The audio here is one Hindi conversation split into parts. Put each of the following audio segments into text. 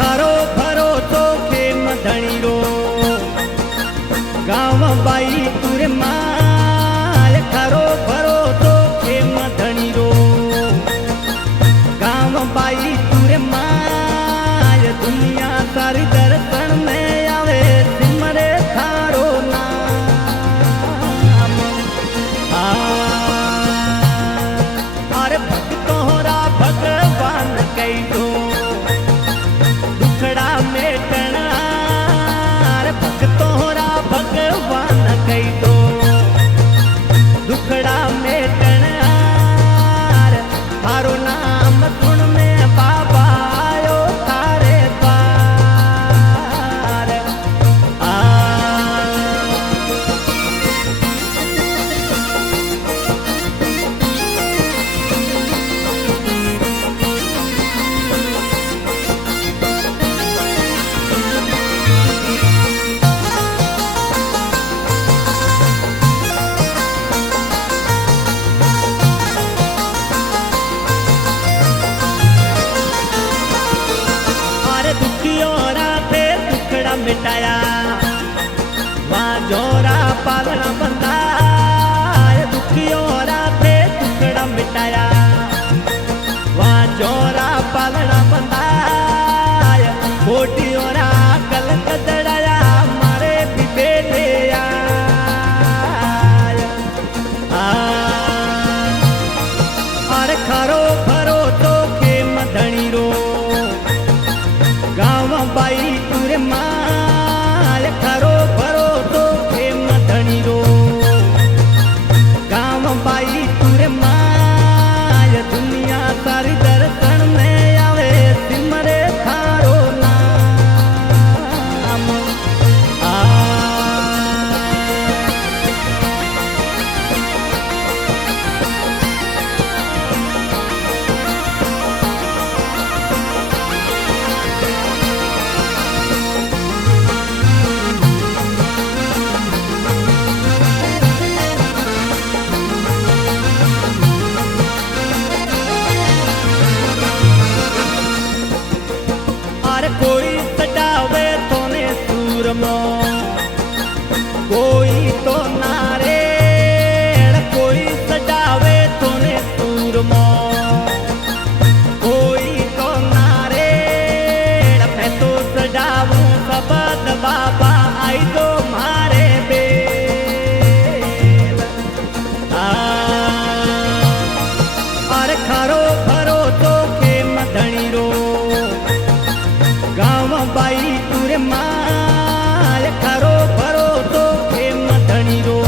खारो भरो तो खेम धनी रो गाँव बाई तुरे माल खारो भरो तो खेम धनी रो गाँव बाई तुरे माल दुनिया सारी दर्शन में आवे सिमरे थारो नाम अरे भक्तों रा भगवान कई दो दुखड़ा मेटना अरे भक्तों रा भगवान कई दो दुखड़ा मेटना थारो नाम सुन में बाबा आयो थारे द्वार मिटाया वहाँ जोरा पालना बंदा दुखियों थे टुकड़ा मिटाया वहाँ जोरा पालना बंदा बोटियों कल कदड़ाया मारे भी बेटे अरे खारो भरो तो खेम धनी रो गाँव बाई तुरे माल खारो भरो तो खेम धनी रो गाँव बाई तुरे माल दुनिया सारी दर्शन में आवे सिमरे थारो नाम कोई सटावे तो ने सूरमो कोई तो नारे कोई सटावे तो ने सूरमो कोई तो नारे मैं तो सजाऊं सबद बाबा आई दो मारे बेल अरे खारो भरो तो खेम धनी रो गाँव बाई तुरे माल खारो भरो तो खेम धनी रो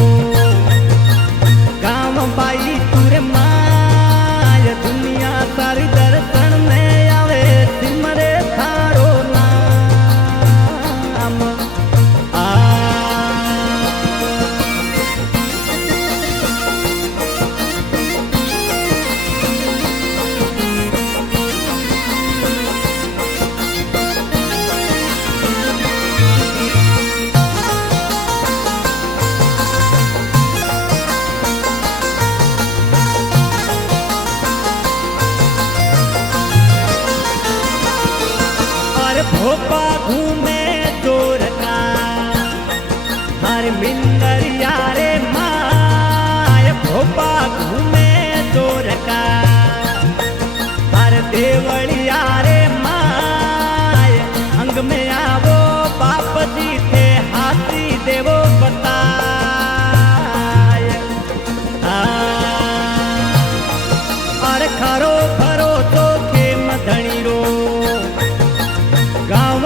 गाँव बाई तुरे माल दुनिया सारी दर्शन में आवे सिमरे थारो नाम भोपा घूमे चोर का हर मिंदर यारे माय भोपा घूमे चोर का हर देवड़ी यारे माय अंग में आवो बाप जी थे हाथी देवो बताय अरे खारो भरो तो खेम धनी रो गाँव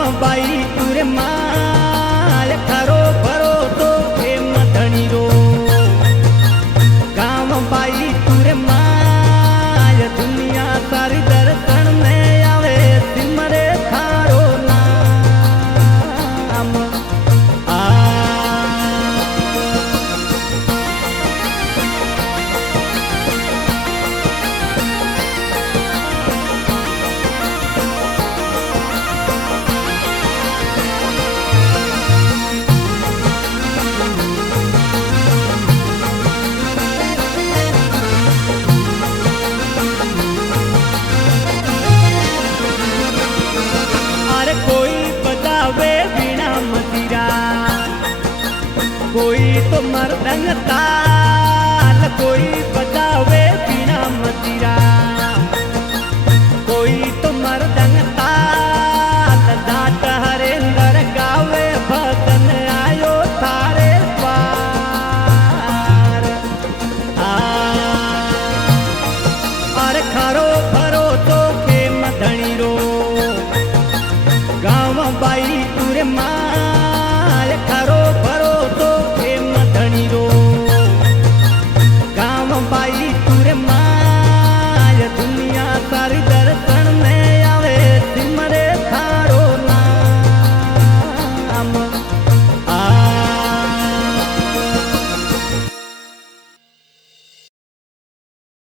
મરદંગ તાલ કોઈ